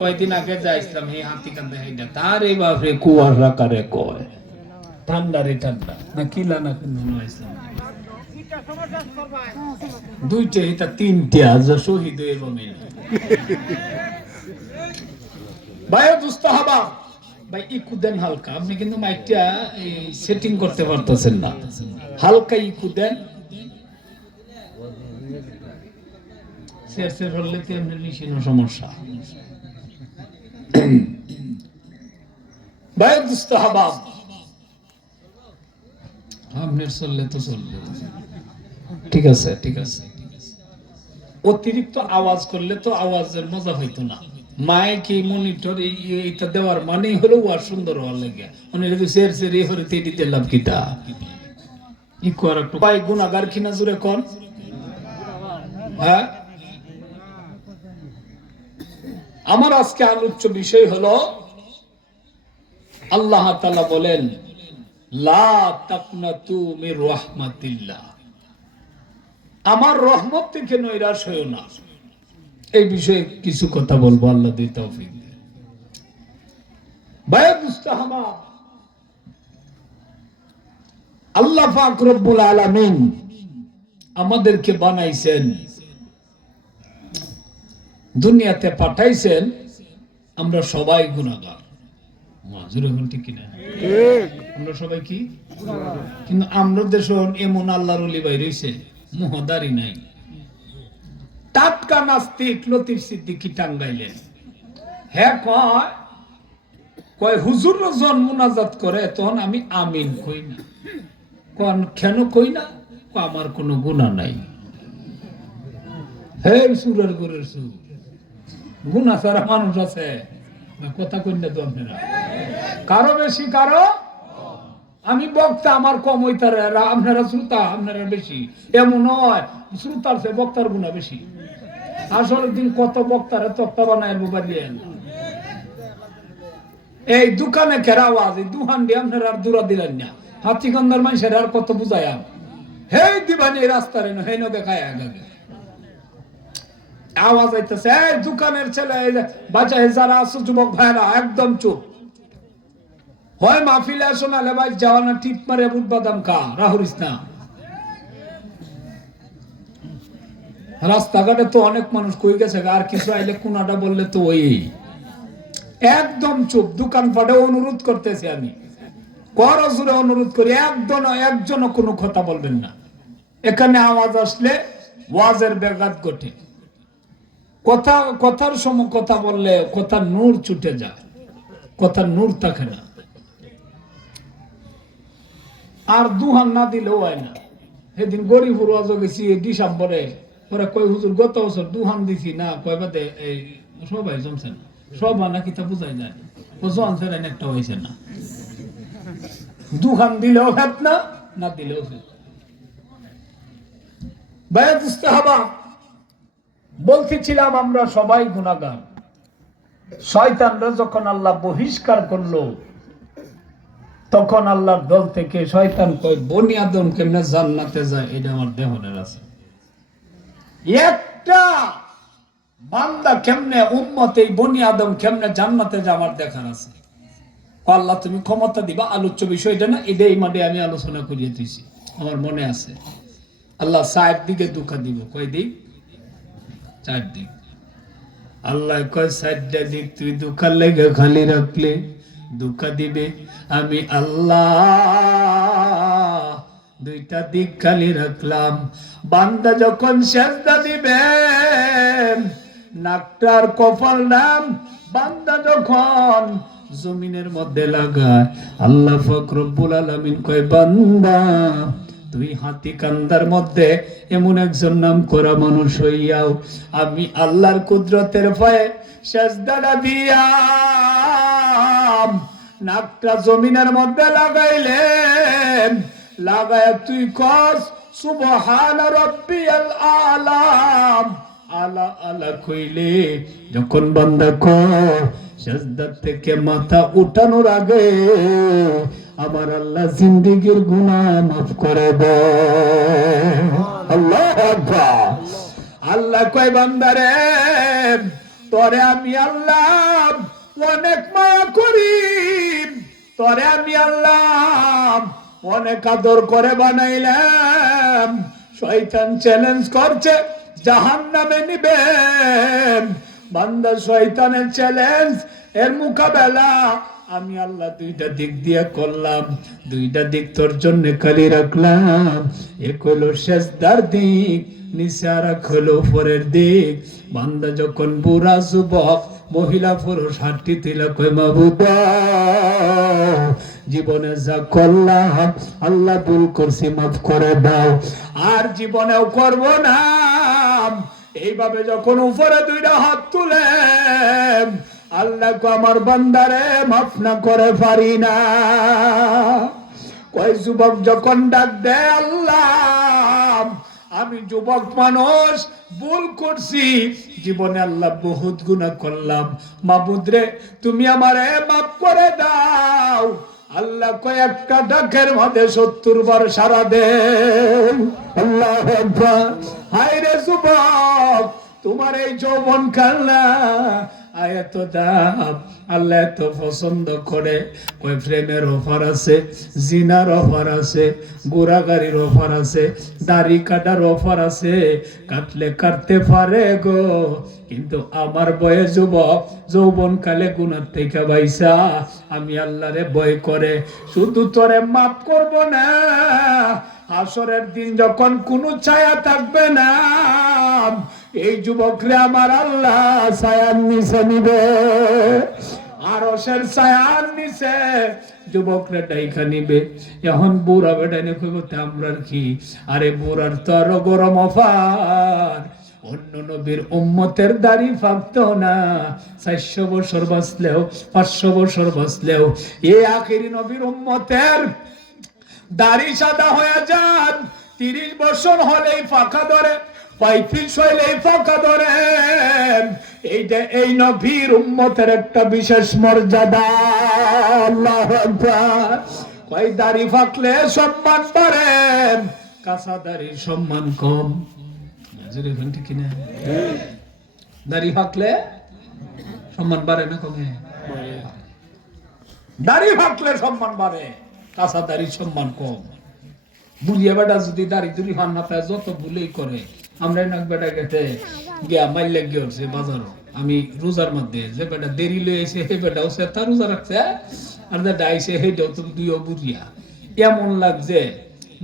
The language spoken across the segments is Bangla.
কয়দিন আগে যাইছিলাম এই হাতি কান্দে হেইটা তার এই বাপরে কুয়াশা কারে কয় ঠান্ডা রে ঠান্ডা না কিলা না কিন্তু ইসলাম দুইটা এটা তিনটা যা শহীদ হয়ে বমে ভাই দুস্তাহাবা ভাই ইকু দেন হালকা আপনি কিন্তু মাইকটা এই সেটিং করতে পারতেছেন না হালকা ইকু দেন শের হলে তো এমনি নিশিনো সমস্যা ভাই দুস্তাহাবা আপনার চললে তো চললে ঠিক আছে ঠিক আছে অতিরিক্ত আওয়াজ করলে তো আওয়াজের মজা হইতো না মাইক এই মনিটর এইটা দেওয়ার মানেই হলো ওয়ার সুন্দর হওয়ার লাগে মানে শের শের এই হরে তেটি দিলাম কিতা ই কর একটু ভাই গুনাহগার কিনা জুরে কোন হ্যাঁ আমার আজকে আলোচ্য বিষয় হলো আল্লাহ তাআলা বলেন লা তাকনাতু মির রাহমাতিল্লাহ আমার রহমত থেকে নৈরাশ হইও না এই বিষয়ে কিছু কথা বলবো আল্লাহ দিয়ে তৌফিক দেন ভাই মুস্তাহাবা আল্লাহ পাক রব্বুল আলামিন আমাদেরকে বানাইছেন দুনিয়াতে পাঠাইছেন আমরা সবাই গুনাহগার মাজুর এখন ঠিক কিনা আমরা সবাই কি কিন্তু আমরা দেশ এমন আল্লাহর ওলি ভাই রইছে মুহদারি নাই টাটকা নাস্তিক লতিফ সিদ্দিকী টাঙ্গাইলেন হ্যাঁ কয় হুজুর যখন মুনাজাত করে তখন আমি আমিন কই না কোন কেন কই না আমার কোনো গুনাহ নাই হে সুরের গুরের সুর গুনাহ ছাড়া মানুষ আছে কথা কই না তো আপনারা কারো বেশি কারো আমি বক্তা আমার কম হইতারে আপনারা শ্রোতা আপনারা বেশি এমন নয় শ্রোতার চেয়ে বক্তার গুণা বেশি আসলে দিন কত বক্তারে তক্তা বানায় বানিয়েন এই দোকানে কেরা আওয়াজ এই দুহান দিয়ে আপনারা আর দূরা দিলেন না হাতিগন্ধার মানুষের আর কত বুঝায় হেই দিবানি রাস্তার হে নগে খায় আগে আওয়াজ আইতেছে এই দোকানের ছেলে বাচ্চা যারা আছে যুবক ভাইরা একদম চুপ হয় মাহফিলে আসো না লে ভাই যাওয়া না টিপ মারে বুট বাদাম খা রাহুরিস না রাস্তাঘাটে তো অনেক মানুষ কই গেছে আর কিছু আইলে কোনাটা বললে তো ওই একদম চুপ দোকান পাটে অনুরোধ করতেছি আমি করজোরে অনুরোধ করি একজনও কোনো কথা বলবেন না এখানে আওয়াজ আসলে ওয়াজের ব্যাঘাত ঘটে কথার সময় কথা বললে কথা নূর ছুটে যায় কথা নূর থাকে না আর দুহান না দিলেও হয় না সেদিন গরিবুর ওয়াজ গেছি ডিসেম্বরে ওরা কই হুজুর গত বছর দুহান দিছি না কয় বাদে এই সবাই জমছে না সব নাকি তা বুঝাই যায় ও জন ফেরেন একটা হয়েছে না দুহান দিলেও হেত না না দিলেও হেত ভাই মুস্তাহাবা বলতেছিলাম আমরা সবাই গুনাহগার শয়তানরা যখন আল্লাহ বহিষ্কার করলো তখন আল্লাহর দল থেকে শয়তান কয় বনি আদম কেমনে জান্নাতে যায় এটা আমার দেহনের আছে একটা বান্দা কেমনে উম্মত এই বনি আদম কেমনে জান্নাতে যায় আমার দেখার আছে আল্লাহ তুমি ক্ষমতা দিবা আলোচ্য বিষয় এটা না এটাই মাঠে আমি আলোচনা করিয়ে দিয়েছি আমার মনে আছে আল্লাহ চার দিকে দুঃখা দিব কয় দিক চার দিক আল্লাহ কয় চারটা দিক তুই দুঃখার লেগে খালি রাখলে দুঃখা দিবে আমি আল্লাহ দুইটা দিক খালি রাখলাম বান্দা যখন সেজদা দিবে নাকটার কপাল নাম বান্দা যখন জমিনের মধ্যে লাগায় আল্লাহ পাক রব্বুল আলামিন কয় বান্দা তুই হাতি কান্দার মধ্যে এমন একজন নাম করা মানুষ হইয়াও আমি আল্লাহর কুদরতের ভয়ে সেজদাটা দিয়া নাকটা জমিনের মধ্যে লাগাইলেন লাগায় তুই কস সুবহান রাব্বিয়াল আলা আলা আলা কইলে যখন বান্দা কয় সেজদা থেকে মাথা উঠানোর আগে আমার আল্লাহ জিন্দেগীর গুনাহ মাফ করে দেয় আল্লাহু আকবার আল্লাহ কয় বান্দারে তোরে আমি আল্লাহ অনেক মায়া করি, তোরে আমি আল্লাহ অনেক আদর করে বানাইলাম। শয়তান চ্যালেঞ্জ করছে জাহান্নামে নিবেন। বান্দা শয়তানের চ্যালেঞ্জ এর মোকাবেলা আমি আল্লাহ দুইটা দিক দিয়ে করলাম, দুইটা দিক তোর জন্য খালি রাখলাম। এক হলো সেজদার দিক, নিচে আর এক হলো উপরের দিক। বান্দা যখন বুড়া যুবক মহিলা পুরুষ হাঁটতে দিল কই মাবুদ জীবনে যা করলাম আল্লাহ ভুল করছি মাফ করে দাও, আর জীবনেও করব না। এইভাবে যখন উপরে দুইটা হাত তুলে আল্লাহ কো আমার বান্দারে মাফ না করে পারি না। কয় যুবক যখন ডাক দেয় আল্লাহ আমি যুবক মানুষ ভুল করছি, জীবনে আল্লাহ বহুত গুনাহ করলাম, মাবুদ রে তুমি আমারে মাফ করে দাও। আল্লাহ কয় একটা ডাকের মধ্যে 70 বার সারা দে। আল্লাহু আকবার। হায় রে যুবক তোমার এই যৌবন কাল না এত দাম, আল্লাহ এত পছন্দ করে। ওই প্রেমের অফার আছে, জিনার অফার আছে, গোড়াগাড়ির অফার আছে, দাড়ি কাটার অফার আছে, কাটলে কাটতে পারে গো। কিন্তু আমার বয়ে যুবক যৌবন কালে গুনার থেকে বাইসা আমি আল্লাহরে ভয় করে শুধু তোরে মাফ করব না, হাসরের দিন যখন কোনো ছায়া থাকবে না এই যুবকরে আমার আল্লাহ ছায়ার নিচে নিবে, আরশের ছায়ার নিচে যুবকরে ডাইখা নিবে। এখন বুড়া বেটাইনে কইবতে আমরার কি, আরে বুড়ার তো আরো গরম অফার। অন্য নবীর উম্মতের দাড়ি ফাঁকতো না, 400 বছর বাঁচলেও 500 বছর বাঁচলেও এই আখেরি নবীর উম্মতের দাড়ি সাদা হয়ে যান 30 বছর হলেই ফাঁকা ধরে, 35 হইলেই ফাঁকা ধরেন। এইটা এই নবীর উম্মতের একটা বিশেষ মর্যাদা। আল্লাহু আকবার। কই দাড়ি ফাঁকলে সম্মান বাড়েন, কাঁচা দাড়ির সম্মান কম। ঠিক কিনা? দাড়ি ফাঁকলে সম্মান বাড়ে না কমে? দাড়ি ফাঁকলে সম্মান বাড়ে, কাঁচা দাড়ির সম্মান কম। বুড়িয়া বেটা যদি দাড়ি দুড়ি ফান না পায় যত ভুলেই করে। আমরা নাক বেটা গেছে গিয়া মাইলে গিয়েছে বাজার, আমি রোজার মধ্যে যে বেটা দেরি লয়ে এসে সেই বেটাও সে তার রোজা রাখছে, আর যেটা আইসে সেইটাও তো দুইও বুড়িয়া। এমন লাগছে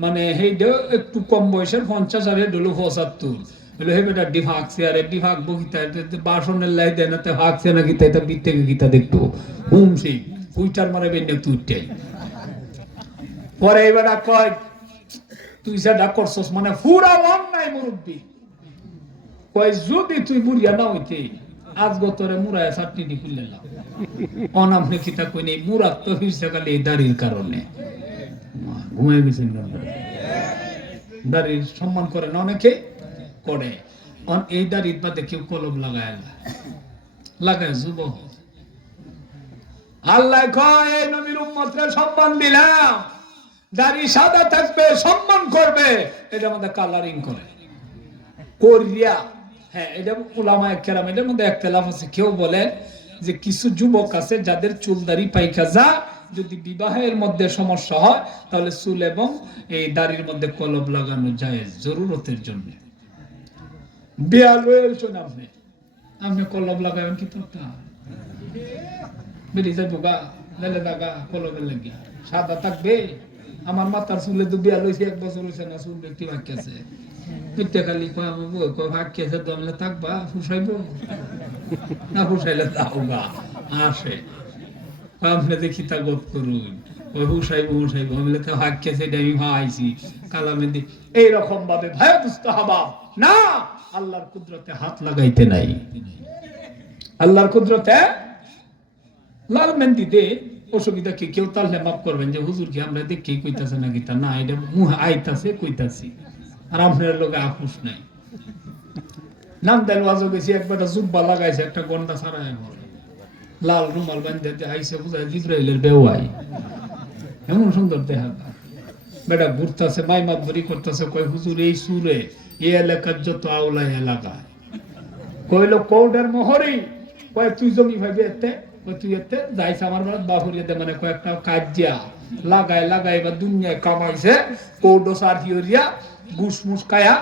মানে সেইটাও একটু কম বয়সের 50 আর হলো 75 হলো। হে বেটা ডিফাকছে, আরে ডিফাক বকিতা বাসনের লাই দেয় না, হাঁকছে না গীতা, এটা বিতে গীতা দেখতো হুম সেই উইটার মারে বেন তুইটাই। পরে এই বেটা কয় তুই যেটা করছস মানে পুরা অন্যায় মুরব্বী। কয় যদি তুই বুড়িয়া না হইতে আজ গতরে মুরায় চাটনি দি খুললাম অনাম নেকিতা কই নেই, মুরাদ তো হইছে খালি এই দাড়ির কারণে। ঘুমাই গেছেন দাড়ির সম্মান করে না অনেকে করে। এই দাড়ির বাদে কেউ কলম লাগায় যুবক। আল্লাহ কয় এই নবীর উম্মতরে সম্মান দিলাম, দাড়ি সাদা থাকবে সম্মান করবে, এটা আমাদের কালারিং করে করিয়া। হ্যাঁ এটা উলামায়ে কেরাম এটার মধ্যে ইখতিলাফ আছে। কেউ বলে যে কিছু যুবক আছে যাদের চুল দাড়ি পাইকা যা, যদি বিবাহের মধ্যে সমস্যা হয় তাহলে চুল এবং এই দাড়ির মধ্যে কলম লাগানো যায় জরুরতের জন্য। বিয়া লয়েছেন আপনি কলম লাগাবেন কি তোরটা বেরিয়ে যাবো গা লেলে দাগা কলমের লাগিয়া সাদা থাকবে। আমার মাথার চুলে তো বিয়া লইছে 1 বছর হইছে না, চুল ব্যক্তি বাকি আছে পিঠে খালি কয় আমার বই কয় বাকি আছে দমলে থাকবা ফুসাইব না, ফুসাইলে দাও গা আসে আপনি দেখি তা গপ করুন ওই হুসাইব আমি তো বাকি আছে এটা আমি ভাইছি কালামে দি এইরকম ভাবে ভয় বুঝতে হবা না। আল্লাহর কুদরতে হাত লাগাইতে নাই, আল্লাহর কুদরতে লাল মেহেন্দি দে অসুবিধা কি? কেউ তাহলে মাফ করবেন যে হুজুর কি আমরা দেখি কইতাছে না গীতা না, এটা মুহ আইতাছে কইতাছি আর আপনার লোকে আফুস নাই। নাম দেন ওয়াজও গেছি একবার জুব্বা লাগাইছে একটা গন্ডা ছাড়াই লাল রুমাল বান্ধে আইসে বুঝায় জিব্রাইলের বেওয়াই এমন সুন্দর দেখা বেটা ঘুরতেছে মাইমাত বরি করতেছে। কয় হুজুর এই সুরে এই এলাকার যত আওলাই এলাকা কইল কৌডের মোহরি কয় তুই জমি ভাবি এতে, তুই এতে যাইছে আমার বাড়ি বাহুরিয়ে দে, মানে কয়েকটা কাজিয়া লাগাই বা দুনিয়ায় কামাইছে কৌডো সার হিওরিয়া গুসমুস কায়া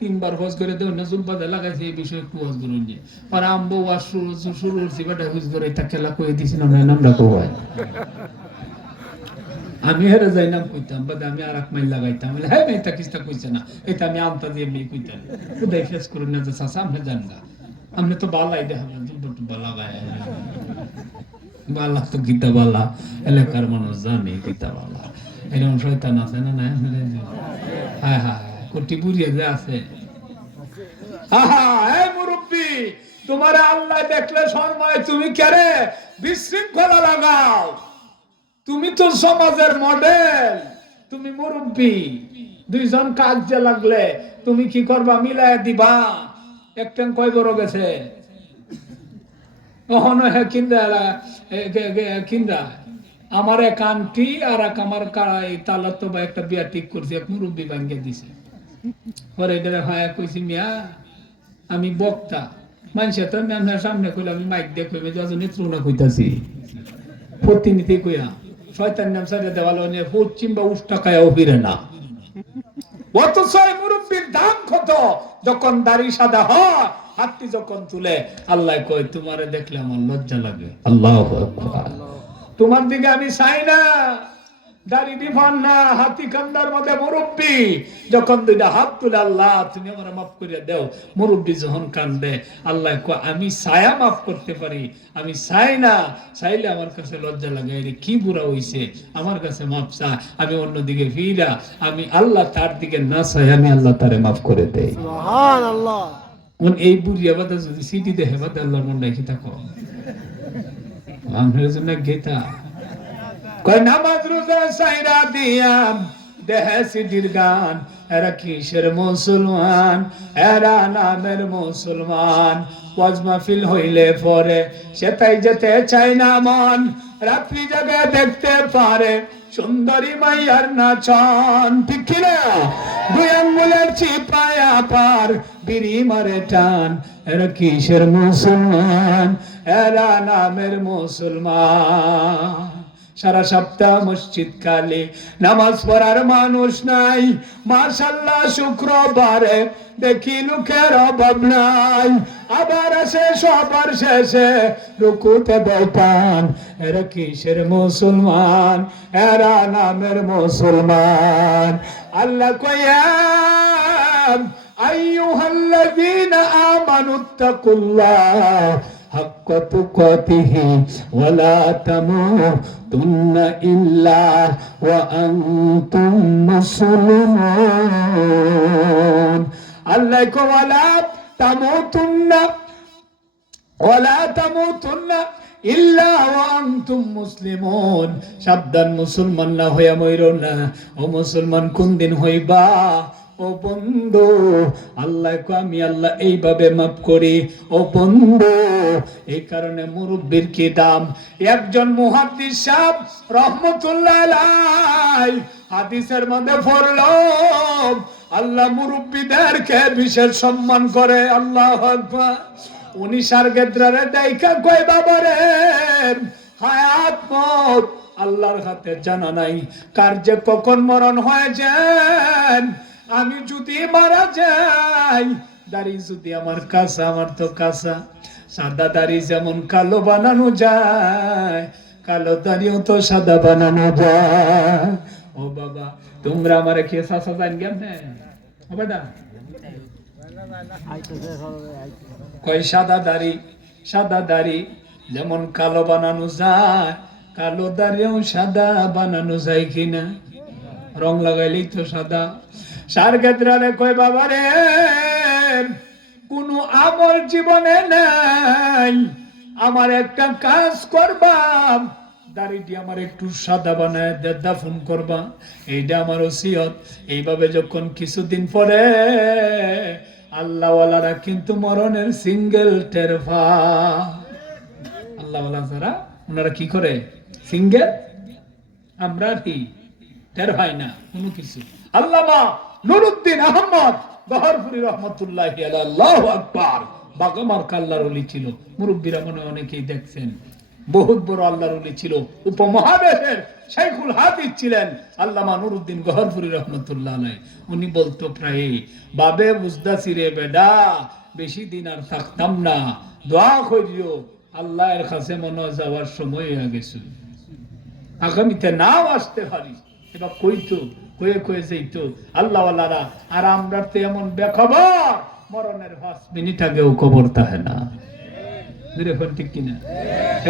3বার হজ করে দেও না জুলবাদে লাগাইছে। এই বিষয়ে একটু হজ করুন যে আর আমবো ওয়াজ শুরু করছি বেটা হুজ করে তা খেলা কয়ে দিছি না নামটা কই আমি হেরে যাইলাম কইতাম বাদে আমি আর এক মাইল লাগাইতাম হ্যাঁ এটা কিস্তা কইছে না, এটা আমি আমতা দিয়ে মেয়ে কইতাম খুদাই ফেস করুন না যে চাচা আপনি জান না, আপনি তো বালাই দেখাবেন দুটো লাগায় বালা তো গীতা বালা এলাকার মানুষ জানে গীতা বালা এরকম শয়তান আছে না না? হ্যাঁ হ্যাঁ কোটি বুড়িয়ে যে আছে। মুরব্বী তোমার আল্লাহ দেখলে শর্মায় তুমি কেরে বিশৃঙ্খলা লাগাও? তুমি তো সমাজের মডেল, তুমি মুরব্বী, দুইজন কাজে লাগলে তুমি কি করবা? মিলাই দিবা। একটা কয় বড় গেছে আমার এক আন্টি আর এক আমার তালাত বা একটা বিয়া ঠিক করছে, এক মুরব্বী ভাঙ্গে দিছে। পরে হ্যাঁ কইছি মিয়া আমি বক্তা, মানুষের তো আপনার সামনে কইলে আমি মাইক দিয়ে কইবে নেত্রুনা কইতাছি প্রতিনিধি কইয়া শয়তান নাম সাইডে দেওয়ালো নিয়ে পশ্চিম বা উষ্টা কায়াও ফিরে না। অথচ মুরব্বীর দাম কত যখন দাড়ি সাদা হয়, হাতটি যখন তুলে আল্লাহ কয় তোমারে দেখলে আমার লজ্জা লাগে। আল্লাহু আকবার। তোমার দিকে আমি চাই না, দাড়ি দিবান না, হাতি কান্দার মধ্যে মুরব্বী যখন দুইটা হাত তুলে আল্লাহ তুমি আমার মাফ করে দাও, মুরব্বী যখন কান্দে আল্লাহ কয় আমি ছায়া মাফ করতে পারি, আমি চাই না, চাইলে আমার কাছে লজ্জা লাগে, এর কি বুড়া হইছে আমার কাছে মাফ চা। আমি অন্যদিকে ফিরা, আমি আল্লাহ তার দিকে না চাই, আমি আল্লাহ তারে মাফ করে দেই। সুবহানাল্লাহ। এই বুড়িয়া বাদা যদি সিটি দেখে বাদা আল্লাহর মন রাখি থাকো আমার জন্য গীতা কয় নামাজ রোজা সাইরা দিয়াম দেহে সিটির গান, এরা কিসের মুসলমান, এরা নামের মুসলমান। ওয়াজ মাহফিল হইলে পরে সেটাই যেতে চাই না মন, রাত্রি জাগে দেখতে পারে সুন্দরী মাইয়ার নাচন। ঠিক কিনা? 2 আঙ্গুলের চিপায়া পার বিড়ি মারে টান, এরা কিসের মুসলমান, এরা নামের মুসলমান। সারা সপ্তাহ মসজিদ খালি, নামাজ পড়ার মানুষ নাই, মাশাআল্লাহ শুক্রবারে দেখি লোকের অভাব নাই, আবার আসে সবার শেষে রুকুতে বৈঠান, এরা কিসের মুসলমান, এরা নামের মুসলমান। আল্লাহ কয়াম আইয়ুহাল্লাযীনা আমানুত্তাকুল্লাহ হাক্কা তুকাতিহি ওয়ালা তামুতুন্না ইল্লা ওয়া আনতুম মুসলিমুন। আল্লাহ কো ওয়ালা তামুতুন্না ইল্লা ওয়া আনতুম মুসলিমুন। সাবধান, মুসলমান না হইয়া মইরো না। ও মুসলমান কোন দিন হইবা? ও বন্ধু, আল্লাহ কো আমি আল্লাহ এইভাবে মাফ করি। ও বন্ধু, এই কারণে মুরব্বির কি দাম। একজন মুহাদ্দিস সাহেব রহমাতুল্লাহ আলাইহি হাদিসের মধ্যে পড়লো আল্লাহ মুরব্বিদেরকে বিশেষ সম্মান করে। আল্লাহু আকবার। উনি সারগেদ্রারে দেখা কই বাবারে হায়াত মত আল্লাহর হাতে জানা নাই, কার যে কখন মরণ হয়ে যায়। আমি যদি মারা যাই, দাড়ি যদি আমার কাঁচা, আমার তো কাঁচা, সাদা দাড়ি যেমন কালো বানানো যায়, কালো দাড়িও তো সাদা বানানো যায়। ও বাবা, তোমরা আমারে কে চাচা জান গেম না? ও বেটা কয় সাদা দাড়ি যেমন কালো বানানো যায়, কালো দাড়িও সাদা বানানো যায় কিনা? রং লাগাইলেই তো সাদা। সারগেদ্রারে কয় বাবা রে কোন আমল জীবনে নাই, আমার একটা কাজ করবা, দাড়িটি আমার একটু সাদা বানায় দাফন করবা, এইটা আমার ওসিয়ত। এইভাবে যখন কিছুদিন পরে আল্লাহওয়ালারা কিন্তু মরণের সিঙ্গেল টের পায়। আল্লাহওয়ালা যারা ওনারা কি করে? সিঙ্গেল। আমরা কি টের পাই না কোনো কিছু। আল্লামা নুরুদ্দিন আহমদ গহরপুরি রহমাতুল্লাহি আলাইহি। আল্লাহু আকবার। বাগামার আল্লাহর ওলি ছিল। মুরব্বীরা মনে অনেকেই দেখছেন, বহুত বড় আল্লাহর ওলি ছিল। উপমহাদেশের শাইখুল হাদিস ছিলেন আল্লামা নুরউদ্দিন গহরপুরী রহমাতুল্লাহ আলাইহি। উনি বলতো প্রায়, বাবে বুঝদাছি রে বেডা, বেশি দিন আর থাকতাম না, দোয়া করিও, আল্লাহর কাছে মনে যাওয়ার সময় হয়ে গেছে, আগামীতে নাও আসতে পারি। এবার কইতো, কয়ে কয়ে যাইতো আল্লাহওয়ালারা। আর আমরা তো এমন বেখবর, মরণের 5 মিনিট আগেও খবর থাকে না। ঠিক কিনা?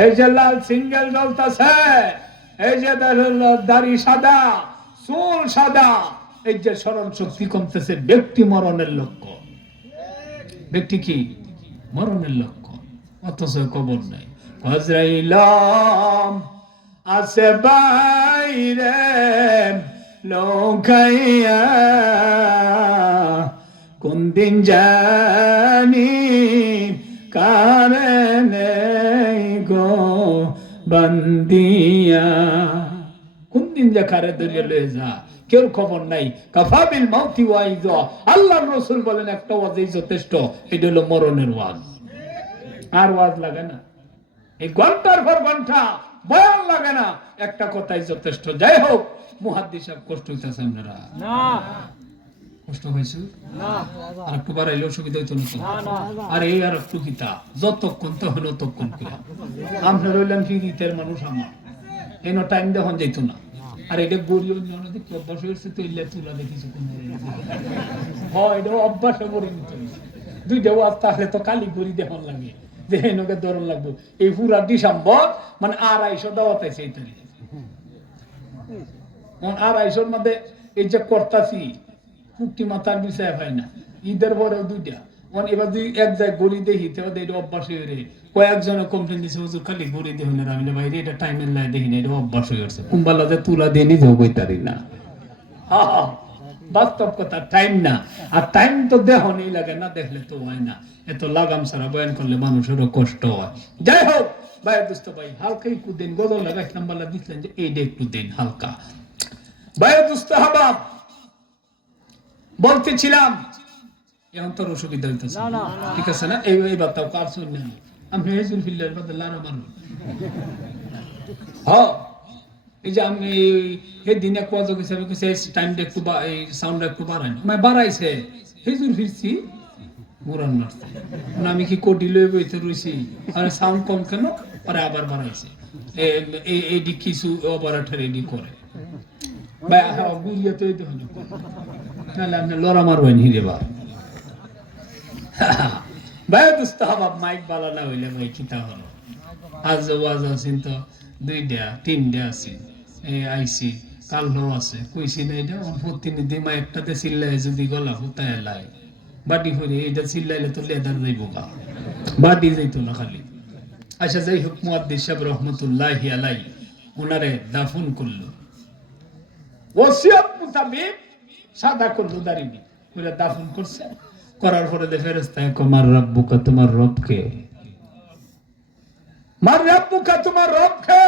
এই যে লাল সিঙ্গেল জ্বলতেছে, এই যে দাড়ি সাদা, চুল সাদা, এই যে স্মরণ শক্তি কমতেছে, ব্যক্তি মরণের লক্ষণ। ব্যক্তি কি? মরণের লক্ষণ। অথচ খবর নাই। আজরাইলাম আছে বাইরে লোকাইয়া, কোন দিন জানি কারণে গো বান্দিয়া, কোন দিন যে কারে ধরিয়ে লয়ে যা, কেউ খবর নাই। কাফাবিল মাউতি ওয়াইজ, আল্লাহর রাসূল বলেন একটা ওয়াজই যথেষ্ট, এটা হলো মরণের ওয়াজ। আর ওয়াজ লাগে না, এই ঘন্টার পর ঘন্টা বয়ান লাগে না, একটা কথাই যথেষ্ট। যাই হোক, মুহাদ্দিস সাহেব কষ্ট হইতেছে আপনারা? না, কষ্ট হয়েছে না? আর একটু বাড়াইলে অসুবিধা হইতো না? আর এই আর একটু কিতা, যতক্ষণ তো হলো ততক্ষণ কিনা। আপনার হইলেন ফিরিতের মানুষ, আমার এনো টাইম দেখুন যাইতো না। আর এটা গড়ি অন্য দেখতে অভ্যাস হয়েছে, তো ইল্লে তুলা দেখিছো কোন হয়, এটা অভ্যাসে গড়ে নিতে হয়েছে। দুইটা ওয়াজ তাহলে তো কালি গড়ি দেখুন লাগে, যে হেনকে ধরন লাগবো। এই পুরা ডিসেম্বর মানে 250 দাওয়াত আছে এই তারিখে। 250 মধ্যে এই যে করতাছি, কুটি মাথার বিষয় হয় না। ঈদের পরেও 2টা, এবার যদি এক জায়গায় গড়ি দেখি, তাহলে এটা অভ্যাস হয়ে রে। কয়েকজনে কমপ্লেন দিচ্ছে, হুজুর খালি গড়ি দেখুন না। আমি বাইরে এটা টাইমের লাই দেখি না, এটা অভ্যাস হয়ে গেছে। কুম্বালা যে তুলা দিয়ে নিজেও বইতারি না। বাস্তব কথা, টাইম না। আর টাইম তো দেহনই লাগে না, দেখলে তো হয় না। এত লাগাম ছাড়া বয়ান করলে মানুষেরও কষ্ট হয়। যাই হোক ভাই, দুস্থ ভাই, হালকা একটু দিন গজল লাগাই নাম্বারলা দিচ্ছেন যে এইটা একটু দিন হালকা। ভাই দুস্থ হাবাব, বলতেছিলাম এখন তোর অসুবিধা হইতেছে, ঠিক আছে না? এই বার্তাও কার শুনলে আমি হেজুল ফিল্লার বাদে লারা মানুষ। হ্যাঁ, এই যে আমি এই দিনে কোয়াজ হিসাবে টাইমটা একটু এই সাউন্ডটা একটু বাড়াই, মানে বাড়াইছে। হেজুল ফিরছি মোরান মারছে, আমি কি কোটি লই বইতে রইছি, আর সাউন্ড কম কেন? পরে আবার বাড়াইছে। এডি কিছু অপারেটর এডি করে ভাই, গুড়িয়া তো এই তো হলো, নাহলে আপনি লড়া মারবেন হিরে বা ভাই দুস্থ হাবাব। মাইক বালা না হইলে ভাই কিতা হলো? আজ ওয়াজ আছেন তো 2টা 3টা আছে, এই আইসি কালো আছে, কইছি না এটা প্রতিনিধি মা একটাতে চিল্লাই যদি গলা হুতায় লাই বাটি করে, এটা চিল্লাইলে তো লেদার যাইব গা, বাটি যাইতো না খালি। আচ্ছা, যাই হোক, মুহাদ্দিস সাহেব রহমতুল্লাহি আলাইহি ওনারে দাফন করলো, ওসিয়ত মুতাবিক সাদা করলো, দাড়ি করে দাফন করছে। করার পরে ফেরেশতায় কয়, মার রাব্বুকা, তোমার রবকে? মার রাব্বুকা, তোমার রবকে?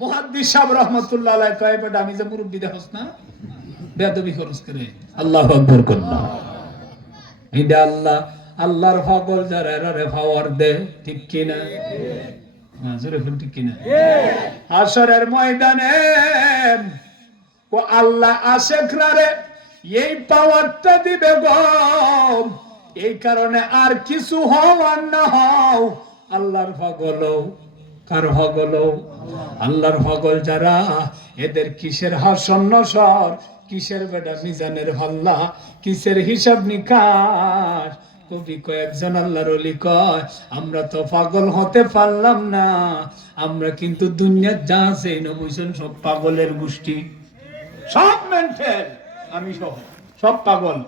মুহাদ্দিস সাহেব রাহমাতুল্লাহ আলাইহি কয়, বেটা আমি যে মুরব্বি দেখছ না, বেয়াদবি খরচ করে। আল্লাহু আকবার কন্না। এইটা আল্লাহ, আল্লাহর পাগল যারা এরারে পাওয়ার দে, ঠিক কি না? হ্যাঁ, জোরে বল, ঠিক কি না? হাশরের ময়দানে ও আল্লাহ আশিকরারে এই পাওয়ারটা দিবে গো। এই কারণে আর কিছু হও আর না হও, আল্লাহর পাগল হও। কার পাগল হও? আল্লাহর পাগল যারা, এদের কিসের হাসর নসর, কিসের বেটা মিজানের হল্লা, কিসের হিসাব নিকাশ। কবি কয়েকজন আল্লাহর ওলি কয়, আমরা তো পাগল হতে পারলাম না, আমরা কিন্তু দুনিয়ার যা আছে নবুইছেন সব পাগলের গোষ্ঠী, সব মেন্টেল, আমি সব পাগল।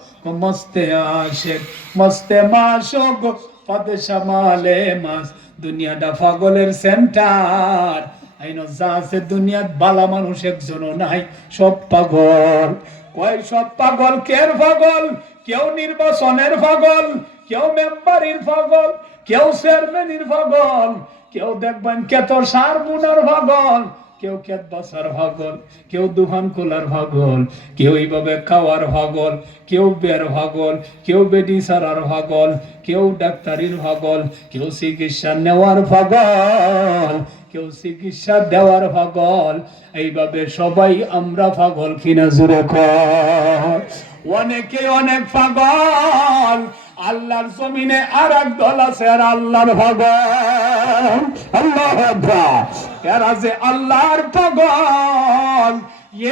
মস্তে আশিক মস্তে মাশুক ফাদে শামালে মাস, দুনিয়াটা পাগলের সেন্টার। আইনো যা আছে দুনিয়াত বালা মানুষ একজনও নাই, সব পাগল। কয় সব পাগল, কের পাগল? কেউ নির্বাচনের পাগল, কেউ মেম্বারের পাগল, কেউ চেয়ারম্যানের পাগল, কেউ দেখবেন কেতর সার মুনার পাগল, কেউ ক্ষেত বাসার পাগল, কেউ দোকান খোলার পাগল, কেউ এইভাবে খাওয়ার পাগল, কেউ বের পাগল, কেউ বেডি সারার পাগল, কেউ ডাক্তারির পাগল, কেউ চিকিৎসা নেওয়ার পাগল, কেউ চিকিৎসা দেওয়ার পাগল। এইভাবে সবাই আমরা পাগল কিনা জুড়ে কর। অনেকে অনেক পাগল। আল্লাহর জমিনে আর এক দল আছে, আর আল্লাহর পাগল। আল্লাহ আকবার। এরা যে আল্লাহর পাগল,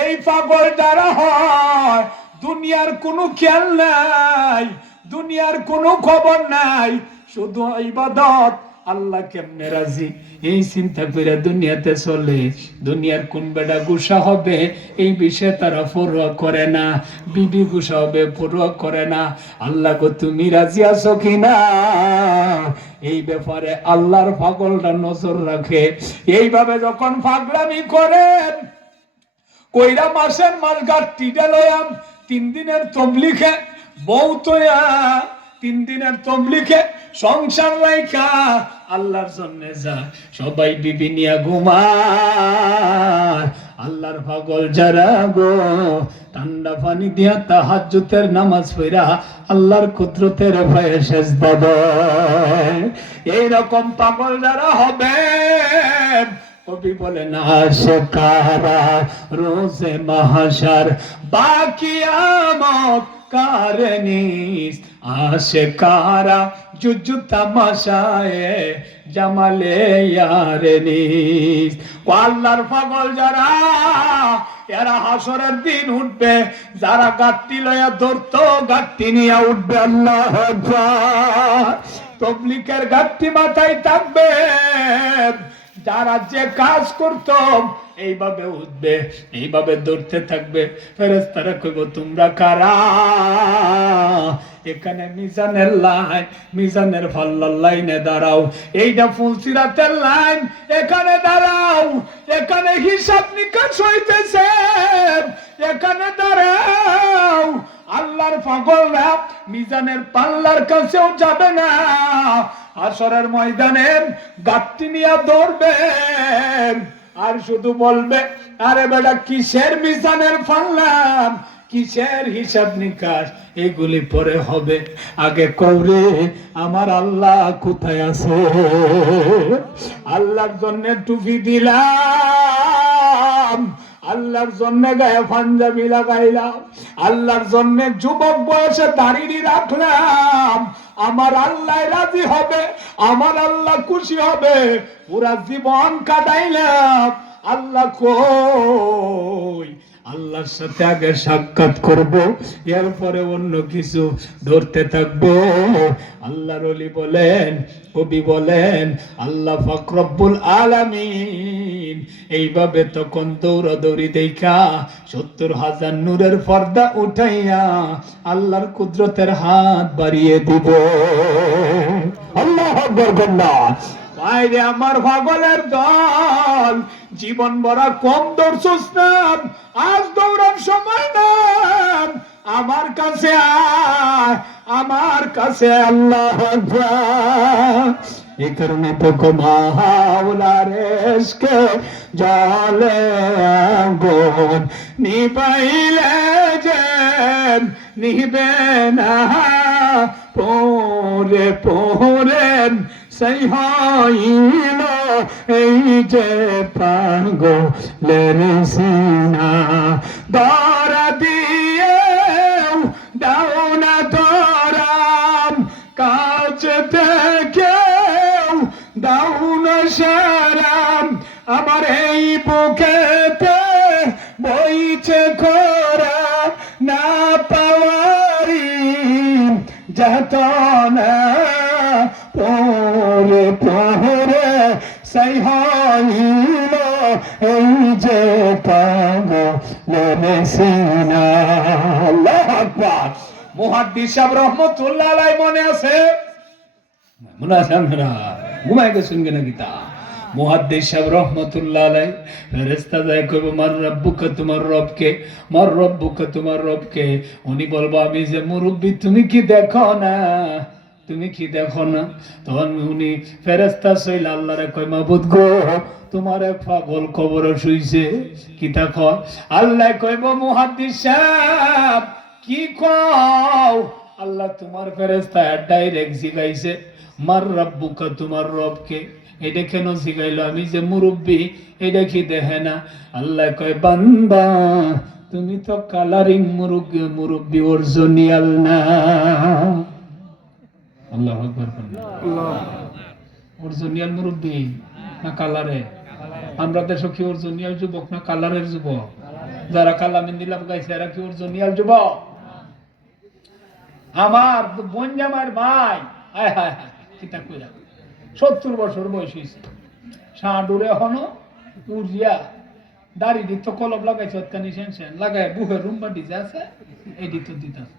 এই পাগল যারা হয় দুনিয়ার কোনো খেয়াল নাই, দুনিয়ার কোনো খবর নাই, শুধু ইবাদত। আল্লাহ কেমনে রাজি এই চিন্তা করে দুনিয়াতে চলে। দুনিয়ার কোন বেটা গুসা হবে এই বিষয়ে তারা পরোয়া করে না, বিবি গুসা হবে পরোয়া করে না। আল্লাহ গো তুমি রাজি আছো কিনা এই ব্যাপারে আল্লাহর পাগলটা নজর রাখে। এইভাবে যখন পাগলামি করেন কইরা মাসের মাল গাঠটিটা লয়াম 3 দিনের তবলিগে বউ তোয়া 3 দিনের তবলিগে সংসার রাইখা আল্লাহর জন্য যা সবাই বিবি নিয়া ঘুমায়। আল্লাহর পাগল যারা গো ঠান্ডা পানি দিয়া তাহাজ্জুদের নামাজ পড়া আল্লাহর কুদরতের ভয়ে সেজদা দেয়। এইরকম পাগল যারা হবে কবি বলেন আশকারা রোজে মাহশর বাকিয়ামত কারনিস আশকারা জুজু তামাশায়ে জামালে ইয়ারনিস। আল্লাহর পাগল যারা এরা হাসরের দিন উঠবে, যারা গাট্টি লয়া ধরতো গাট্টি নিয়ে উঠবে। আল্লাহু আকবার। তবলিগের গাট্টি মাথায় থাকবে, যারা যে কাজ করতো এইভাবে উঠবে, এইভাবে দৌড়তে থাকবে। ফেরেশতারা কইব তোমরা কারা? এখানে মিজানের লাইন, মিজানের পাল্লার লাইনে দাঁড়াও। এইটা ফুলসিরাতের লাইন, এখানে দাঁড়াও। এখানে হিসাব নিকাশ হইতেছে, এখানে দাঁড়াও। আল্লাহর পাগলরা মিজানের পাল্লার কাছেও যাবে না, হাসরের ময়দানে গাট্টি নিয়ে দৌড়বেন আর শুধু বলবে আরে বেটা কিসের মিজানের পাল্লা, কিসের হিসাব নিকাশ, এগুলি পরে হবে। আগে কওরে আমার আল্লাহ কোথায় আছে? আল্লাহর জন্য টুপি দিলাম, আল্লাহর জন্য গায়ে পাঞ্জাবি লাগাইলাম, আল্লাহর জন্য যুবক বয়সে দাড়ি রাখলাম। আমার আল্লাহ রাজি হবে, আমার আল্লাহ খুশি হবে। পুরা জীবন কাটাইলাম, আল্লাহ কই? আল্লাহর সাথে আগে সাক্ষাৎ করব, এরপরে অন্য কিছু ধরতে থাকবো। আল্লাহর ওলি বলেন, কবি বলেন আল্লাহ পাক রব্বুল আলামিন এইভাবে তখন দৌড়াদৌড়ি দেখা 70,000 নূরের পর্দা উঠাইয়া আল্লাহর কুদরতের হাত বাড়িয়ে দিব। আল্লাহু আকবার। বাইরে আমার পাগলের দল, জীবন ভরা কম দৌড়ছস না, আজ দৌড়ার সময় না, আমার কাছে আয়, আমার কাছে। আল্লাহু আকবার। এই কারণে তো মাওলার ইশকে জলে আগুন নিবাইলে যেন নিবে না, পরে পরে সেই হইল এই যে পাগলের সিনা। দরা দিয়ে দাও না দরাম, কাছ থেকে দাও না সারাম। আমার এই বুকেতে বইছে খরা না পাওয়ারি যাতনা, পরে পরে সেই হইল এই যে পাগলের সিনা। আল্লাহু আকবার। মুহাদ্দিস সাহেব রহমাতুল্লাহ আলাইহি মনে আছে? মনে আছে? আমরা ঘুমাই গেছেন কেন গীতা? মুহাদ্দিস সাহেব রহমাতুল্লাহ আলাইহি ফেরেশতা যায় কইব মার রব্বুকা, তোমার রবকে, মার রব্বুকা, তোমার রবকে। উনি বলবো আমি যে মুরব্বি, তুমি কি দেখো না? তুমি কি দেখো না? তখন উনি ফেরেশতা সইল আল্লাহরে কয় মাবুদ গো তোমার এক পাগল কবরে শুইছে কি তা কয়? আল্লাহ কইব মুহাদ্দিস সাহেব কি কও? আল্লাহ তোমার ফেরেশতা ডাইরেক্ট জিগাইছে মার রাব্বুকা তোমার রবকে। এটা কেন জিগাইলো? আমি যে মুরব্বী এটা কি দেখে না? আল্লাহ কয় বান্দা তুমি তো কালারিং মুরব্বী অরিজিনাল না। আল্লাহু আকবার। অরিজিনাল মুরব্বী না কালারে? আমরা দেশে কি অরিজিনাল যুবক না কালারের যুবক? যারা কালা মেহেন্দি লাগাইছে এরা কি অরিজিনাল যুবক? আমার বঞ্জামার ভাই হায় হায় হায় কিতা কইরা 70 বছর বয়স হইছে, সাঁডুরে হনো উড়িয়া দাড়ি দিত কলব লাগাইছে অতকানি সেনসেন লাগায় বুহের রুম্বা ডিজে আছে এডি তো দিতাছে।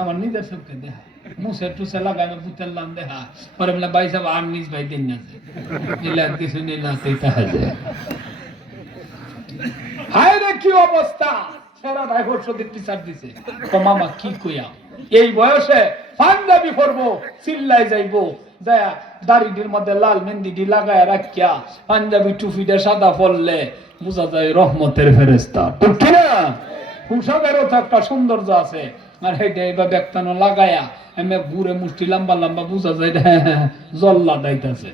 আমার নিজের চোখে দেখা মুছে টুসে লাগাই বুতেলাম দেখা পরে বলে ভাই সাহেব আর নিজ ভাই দিন না নীলা কিছু নীলাতে তাহাজে। হায় রে কি অবস্থা! সারা ভাই বর্ষদের টিচার দিছে তো মামা কি কইয়া এই বয়সে পাঞ্জাবি পরবো চিল্লাই যাইবো যায় দাড়িটির মধ্যে লাল মেহেন্দি লাগায় রাখিয়া পাঞ্জাবি টুপিটা সাদা পরলে বোঝা যায় রহমতের ফেরেশতা, ঠিক কিনা? পোশাকেরও তো একটা সৌন্দর্য আছে। আর হেঁটে এবার ব্যাগটানো লাগায়া এমনি ঘুরে মুষ্টি লম্বা লম্বা বোঝা যায় জল্লা দাইতেছে।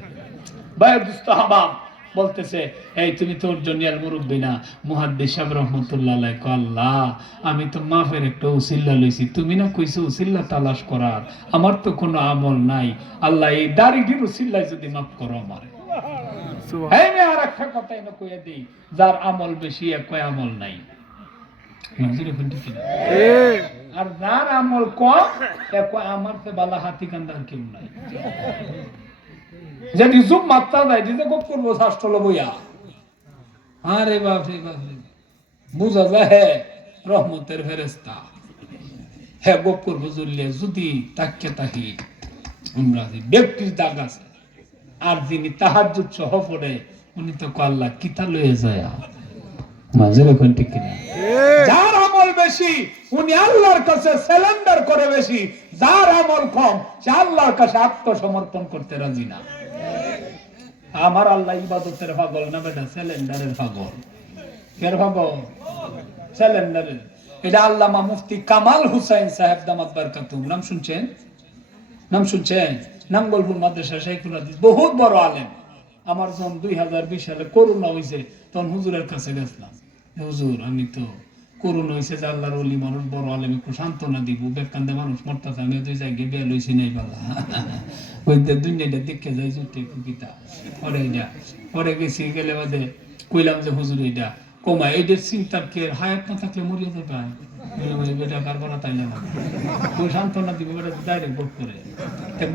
ভাই দুস্ত হাবাব বলতেছে এই তুমি তোর জন্য মুরব্বী না? মুহাদ্দিস সাহেব রহমতুল্লাহ আলাইহি কয় আল্লাহ আমি তো মাফের একটা উসিল্লা লইছি, তুমি না কইছো উসিল্লা তালাশ করার, আমার তো কোনো আমল নাই, আল্লাহ এই দাড়িটির উসিল্লায় যদি মাফ করো আমারে। এই মে আর একটা কথা এনে কইয়া দেই, যার আমল বেশি কয় আমল নাই, আর যার আমল কম কয় আমার তো বালা হাতি কান্দার কেউ নাই। যদি জুম মাত্রা দেয় দিতে গোপ করবো শাস্ত্র বইয়া আরে বাপ রে বাপ রে বুঝা যায় হে রহমতের ফেরেশতা হে গোপ করবো জুললে যদি তাকে তাকি আমরা ব্যক্তির দাগ আছে। আর যিনি তাহাজ্জুদ সহ পড়ে উনি তো আল্লাহ কিতা লয়ে যায় মাঝে এখন ঠিক কিনা? যার আমল বেশি উনি আল্লাহর কাছে সারেন্ডার করে বেশি, যার আমল কম সে আল্লাহর কাছে আত্মসমর্পণ করতে রাজি না। আমার আল্লাহ ইবাদতের পাগল না বেটা সিলিন্ডারের পাগল। কের পাগল? সিলিন্ডারের। এটা আল্লামা মুফতি কামাল হুসাইন সাহেব দামাত বারকাতুহু নাম শুনছেন? নাম শুনছেন? নাঙ্গলপুর মাদ্রাসা শাইখুল হাদিস, বহুত বড় আলেম। আমার যখন 2020 সালে করোনা হইছে তখন হুজুরের কাছে গেছিলাম, হুজুর আমি তো করোনা হইছে যে আল্লাহর ওলি মানুষ বড় আলেম একটু সান্ত্বনা দিব, বেকান্দে মানুষ মরতেছে, আমি দুই জায়গায় বিয়া লইছি নাই বালা ওই দুনিয়াটা দেখে যাই জুটে কিতা পরে যা পরে গেছি গেলে বাদে কইলাম যে হুজুর এটা কমা এইটার চিন্তার কে হায়াত না থাকলে মরিয়া যাবে বেটা কারবার তাইলে না ওই সান্ত্বনা দিব বেটা ডাইরেক্ট গোপ করে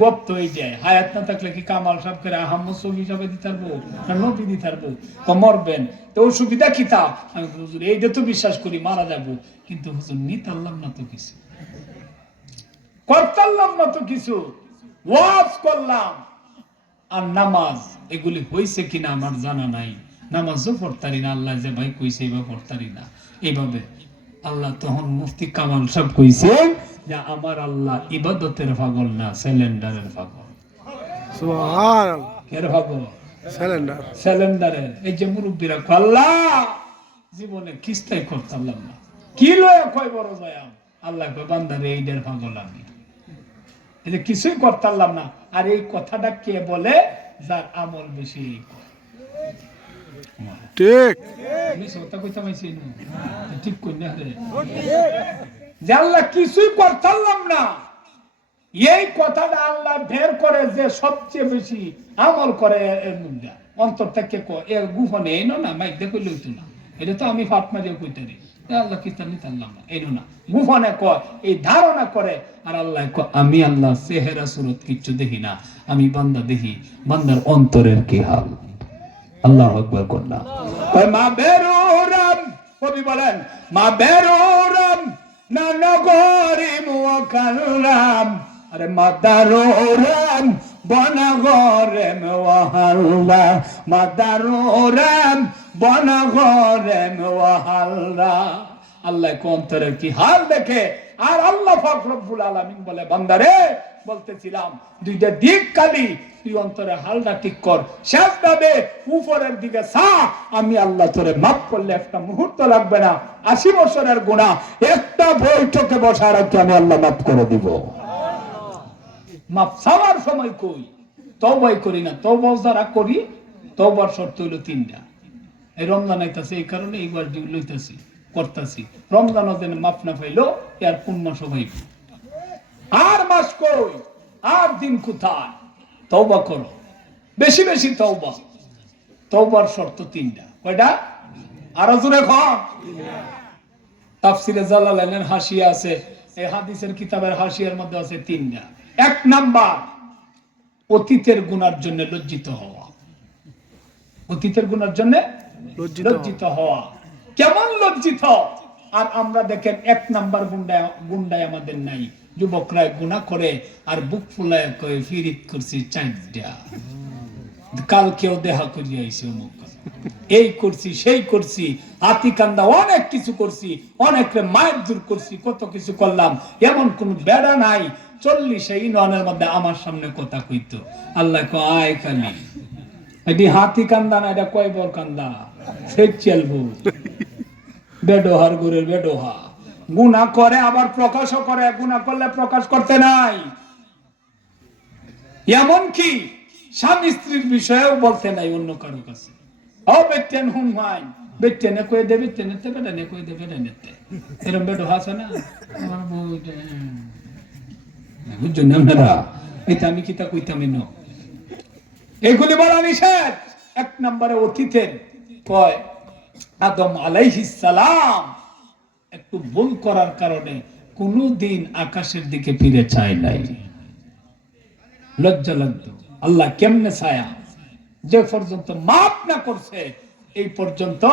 গোপ তো এই যায় হায়াত না থাকলে কি কামাল সাহেব করে আহম্মদ সব হিসাবে দিতে পারবো না নদী দিতে পারবো তো মরবেন তো ওর সুবিধা কি তা? আমি হুজুর এইটা তো বিশ্বাস করি মারা যাবো কিন্তু হুজুর নিতাল্লাম না তো কিছু করতাল্লাম না তো কিছু ওয়াজ করলাম আর নামাজ এগুলি হয়েছে কিনা আমার জানা নাই, নামাজও পড়তারি না, আল্লাহ যে ভাই কইছে এবার পড়তারি না এইভাবে। আল্লাহ তখন মুফতি কামাল সাহেব কইছে যে আমার আল্লাহ ইবাদতের পাগল না সিলিন্ডারের পাগল। সুবহানাল্লাহ। কের পাগল? সিলিন্ডার। সিলিন্ডারের। এই যে মুরব্বিরা আল্লাহ জীবনে কিস্তাই করতাম না কি লয়া কয় বড় যায়াম, আল্লাহ কয় বান্দারে এইটার পাগল আমি, এটা কিছুই করতাম না। আর এই কথাটা কে বলে? যার আমল বেশি। ঠিক ঠিক কই না রে যে আল্লাহ কিছুই করতাম না, এই কথাটা আল্লাহ বের করে যে সবচেয়ে বেশি আমল করে এর মধ্যে অন্তর থেকে এর গুফনে এনো না মাইক দেখে লইতো না, এটা তো আমি ফাট মারিয়ে কইতারি আল্লাহ কিস্তা নিতাম না এনো না গুফনে কয় এই ধারণা করে। আর আল্লাহ আমি আল্লাহ চেহারা সুরত কিচ্ছু দেখি না, আমি বান্দা দেখি বান্দার অন্তরের কি হাল। আল্লাহু আকবার কন্যা মা বেরুরাম কবি বলেন মা বেরুরাম না নগরি মুকাল্লাম আরে মা দারুরাম বনগরে মওয়াহাল্লা মা দারুরাম বনগরে মওয়াহাল্লা। আল্লাহ অন্তরের কি হাল দেখে আর আল্লাহ পাক রব্বুল আলামিন বলে বান্দারে বলতেছিলাম দুইটা দিক খালি তুই অন্তরে হালটা ঠিক কর, সেজদা দে, উপরের দিকে চা, আমি আল্লাহ তোরে মাফ করলে একটা মুহূর্ত লাগবে না, 80 বছরের গুনাহ একটা বৈঠকে বসার আগে আমি আল্লাহ মাফ করে দিব। মাফ চাওয়ার সময় কই তওবাই করি না, তওবা যারা করি তওবার শর্ত হইল 3টা। এই রমজান আইতাছে এই কারণে এইবার ডিউ লইতাছি করতাছি, রমজানও যেন মাফ না পাইলো এর কোন মাসও পাইব। আর মাস কই, আর দিন কোথায়? তওবা করো, বেশি বেশি তওবা। তওবার শর্ত 3টা। কয়টা? আরো জোরে কর। তাফসিরে জালালাইনের হাসিয়া আছে, এই হাদিসের কিতাবের হাসিয়ার মধ্যে আছে 3টা। 1 নাম্বার অতীতের গুনার জন্য লজ্জিত হওয়া। অতীতের গুনার জন্য লজ্জিত হওয়া। কেমন লজ্জিত? আর আমরা দেখেন 1 নাম্বার গুন্ডায় আমাদের নাই। যুবকরা গুনাহ করে আর বুক ফুলায় কয়ে ফিরিত করছি 4টা, কালকেও দেখা করিয়া আইছি, অমুক এই করছি সেই করছি, হাতি কান্দা অনেক কিছু করছি, অনেকরে মায়ের দূর করছি, কত কিছু করলাম। এমন কোন বেড়া নাই 40 ইউনিয়নের মধ্যে আমার সামনে কথা কইতো। আল্লাহ কয় আয় খালি এটি হাতি কান্দা না, এটা কয় বর কান্দা, সে চলবো বেডোহার গুরের বেডোহা। গুনাহ করে আবার প্রকাশও করে, গুনাহ করলে প্রকাশ করতে নাই। এমন কি স্বামী স্ত্রীর বিষয়েও বলতে নাই অন্য কারো কাছে। ও বেটেন হুম ভাই বেটেনে কই দেবে, তেনেতে বেডানে কই দেবে, নেতে এরকম বেডোহা আছে না। আমার বউটা বুঝছেন আপনারা, এটা আমি কিতা কইতাম না, এগুলি বলা নিষেধ। 1 নম্বরে অতীতের কয় আদম আলাইহিস সালাম একটু ভুল করার কারণে কোনদিন আকাশের দিকে ফিরে চায় নাই। লজ্জা লাগতো। আল্লাহ কেমনে ছায়া, যে পর্যন্ত মাফ না করছে এই পর্যন্ত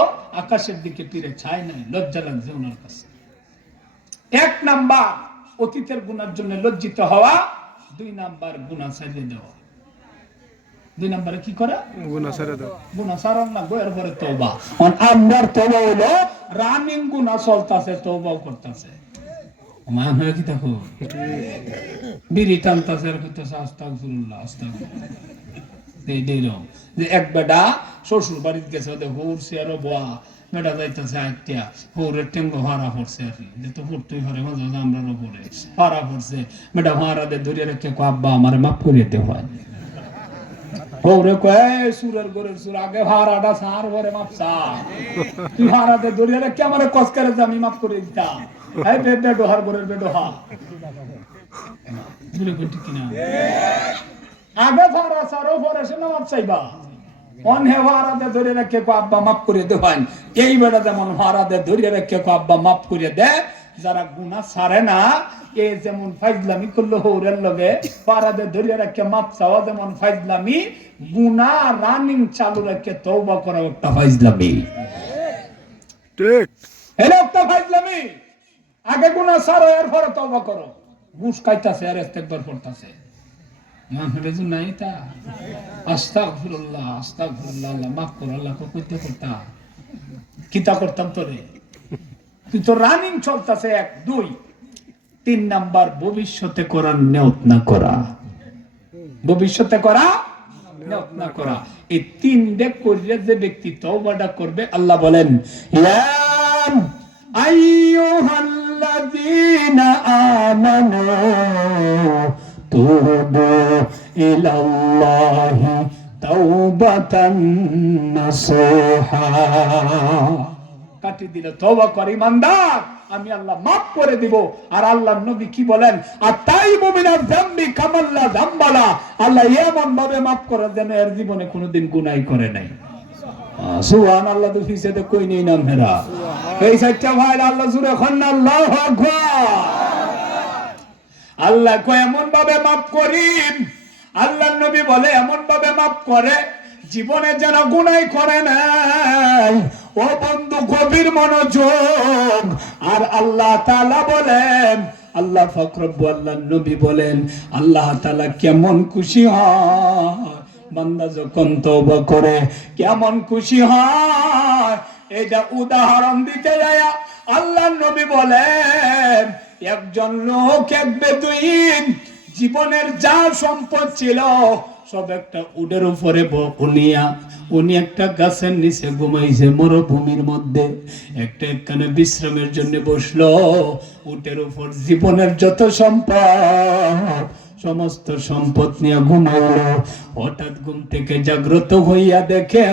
আকাশের দিকে ফিরে চায় নাই, লজ্জা লাগছে ওনার কাছে। 1 নাম্বার অতীতের গুনার জন্য লজ্জিত হওয়া। 2 নাম্বার গুনাহ ছেড়ে দেওয়া। 2 নম্বরে কি করে? গুনাহ ছেড়ে দাও। গুনাহ ছাড়ার না গো, এরপরে তওবা। আমরার তওবা হলো রানিং গুনাহ চলতেছে, তওবাও করতেছে। মান হয়ে কি দেখো বিড়ি টানতেছে আর কইতেছে আস্তাগফিরুল্লাহ আস্তাগফিরুল্লাহ। এই দেইরম যে এক বেটা শ্বশুর বাড়িতে গেছে, ওদের হুরছে আর boa বেটা যাইতেছে আইটিয়া হুরের টেঙ্গো হারা পড়ছে আর যে তো হুরতেই পারে মাঝে মাঝে আমরারও পড়ে হারা পড়ছে। বেটা হারাতে ধরে রেখে কো আব্বা আমারে মাফ করিয়ে দে হয়। ওরে কয় সুরের গোরের সুর আগে ভাড়াটা সার ঘরে মাপসা, তুই ভাড়াতে দরিয়া রেখে আমারে কস করে যে আমি মাফ করে দিতাম। এই বেডোহার গোরের বেডোহা দূরে কই ঠিক না, আগে ভাড়া সারও পরে সে মাপ চাইবা। অনহে ভাড়াতে ধরে রেখে কো আব্বা মাফ করে দে হয়। এই বেটা যেমন ভাড়াতে ধরে রেখে কো আব্বা মাফ করে দে, যারা গুনাহ ছাড়ে না এ যেমন ফাইজলামি করলো হৌরের লগে পারাদে ধরিয়া রাখে মাপ চাওয়া যেমন ফাইজলামি, গুনাহ রানিং চালু রাখে তওবা করা একটা ফাইজলামি। ঠিক এটা একটা ফাইজলামি। আগে গুনাহ ছাড়ো এরপরে তওবা করো। ঘুষ খাইতাছে আর ইস্তেগফার করতেছে, মানে যে নাই তা আস্তাগফিরুল্লাহ আস্তাগফিরুল্লাহ আল্লাহ মাফ কর, আল্লাহ কইতে করতা কিতা করতাম তোরে, তুই তো রানিং চলতেছে। 1 2 3 নাম্বার ভবিষ্যতে করার নিয়ত না করা। ভবিষ্যতে করা নিয়ত না করা। এই 3টা করিয়া যে ব্যক্তি তওবাটা করবে, আল্লাহ বলেন ইয়া আইয়ুহাল্লাযীনা আমানু তুবু ইলাল্লাহি তাওবাতান নাসুহা। কাটি দিলে তওবা কর ইমানদার, আমি আল্লাহ মাফ করে দিব। আর আল্লাহর নবী কি বলেন, আতাইবু মিনাজ যামবি কামাল্লা যামবালা, আল্লাহ এমন ভাবে মাফ করে যেন এর জীবনে কোনোদিন গুনাহ করে নাই। সুবহানাল্লাহ। তো ফিসেতে কই নেই নাম হেরা এই সাইটটা ভাই আল্লাহ জুরে খান আল্লাহু আকবার। আল্লাহ কয় এমন ভাবে মাফ করিম, আল্লাহর নবী বলে এমন ভাবে মাফ করে জীবনে যেন গুনাহ করে নাই। ও বন্ধু গভীর মনোযোগ। আর আল্লাহ তাআলা বলেন, আল্লাহ পাক রব্বুল আল্লাহর নবী বলেন আল্লাহ তাআলা কেমন খুশি হয় বান্দা যখন তওবা করে, কেমন খুশি হয়। এটা উদাহরণ দিতে যায় আল্লাহর নবী বলেন একজন লোক, এক বেদুইন, জীবনের যা সম্পদ ছিল সব একটা উটের উপরে বলিয়া উনি একটা গাছের নিচে ঘুমাইছে মরুভূমির মধ্যে। একটা একখানে বিশ্রামের জন্য বসলো। উটের উপর জীবনের যত সম্পদ, সমস্ত সম্পদ নিয়ে ঘুমাইলো। হঠাৎ ঘুম থেকে জাগ্রত হইয়া দেখে